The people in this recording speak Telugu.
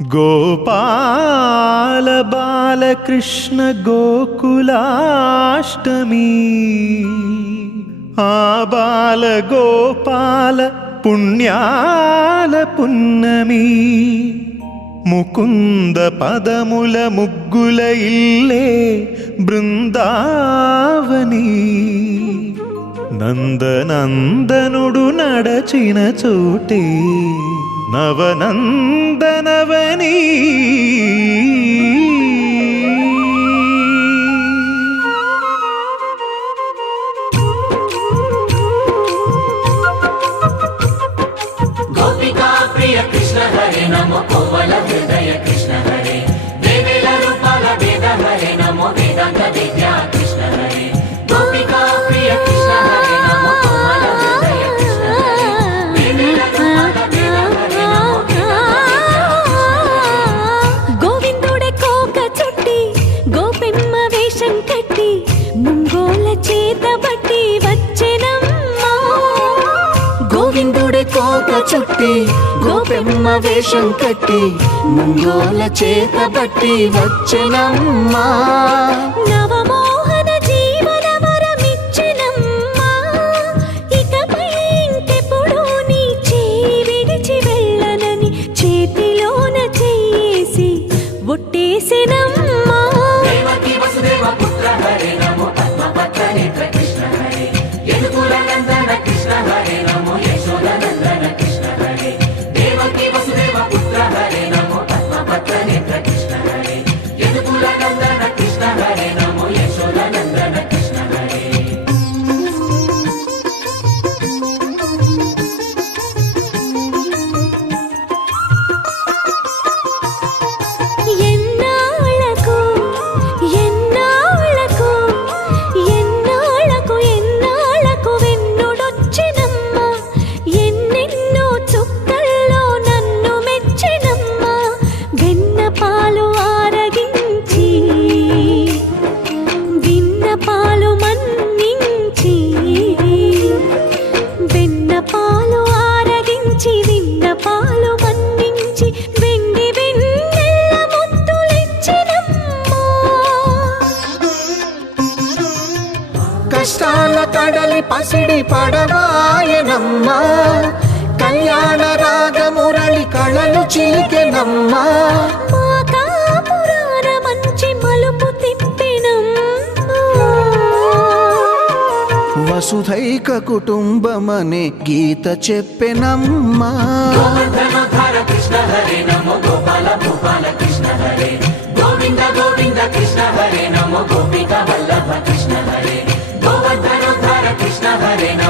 గోపాల బాలకృష్ణ గోకులాష్టమి ఆ బాల గోపాల పుణ్యాల పున్నమి ముకుంద పదముల ముగ్గుల ఇల్లే బృందావని నందనందనుడు నడచిన చోటే నవనందనవని గోపికా ప్రియ కృష్ణ హరే నమో కోవల హృదయ కృష్ణ హరే దేవేల రూపాల వేద హరే నమో వేదాంత విద్యా కృష్ణ హరే గోపికా ప్రియ కృష్ణ హరే నమో కోవల హృదయ కృష్ణ హరే దేవేల రూపాల వేద హరే నమో గోవిందుడే కోక చుట్టి గోపెమ్మ వేషం కట్టి ముంగోల చేత బట్టి వచ్చెనమ్మా గోవిందుడే కోక చుట్టి గోపెమ్మ వేషం కట్టి ముంగోల చేత బట్టి వచ్చెనమ్మా నవమోహన జీవన వరమిచ్చెనమ్మా ఇకపై ఇంకెప్పుడు నీ చేయి విడిచి వెళ్ళనని చేతిలోన చేసి ఒట్టేసెనమ్మా దేవకీ వసుదేవ పుత్ర హరే నమో పద్మపత్ర నేత్ర కృష్ణ హరే యదుకుల నందన కృష్ణ హరే నమో యశోద నందన కృష్ణ హరే దేవకీ వసుదేవ పుత్ర హరే నమో పద్మపత్ర నేత్ర కృష్ణ హరే యదుకుల నందన కృష్ణ హరే నమో యశోద నందన కృష్ణ హరే ఎన్నాళ్ళకు ఎన్నాళ్ళకు ఎన్నాళ్ళకు ఎన్నాళ్ళకు వెన్నుడొచ్చినమ్మా ఎన్నెన్నో చుక్కల్లో నన్ను మెచ్చినమ్మా వెన్న పాలు ఆరగించి విన్న పాలు మన్నించి వెన్న పాలు ఆరగించి విన్న పాలు మన్నించి వెండి వెన్నెల్ల ముద్దులిచ్చినమ్మా కష్టాల కడలి పసిడి పడవాయనమ్మా కళ్యాణ రాగమురళి కళలు చిలికెనమ్మా మా కాపురాన మంచి మలుపు తిప్పినమ్మా వసుధైక కుటుంబమనే గీత చెప్పెనమ్మా గోవర్ధనోద్ధార కృష్ణ హరే నమో గోపాల భూపాల కృష్ణ హరే గోవింద గోవింద కృష్ణ హరే నమో గోపిక వల్లభ కృష్ణ హరే గోవర్ధనోద్ధార కృష్ణ హరే నమో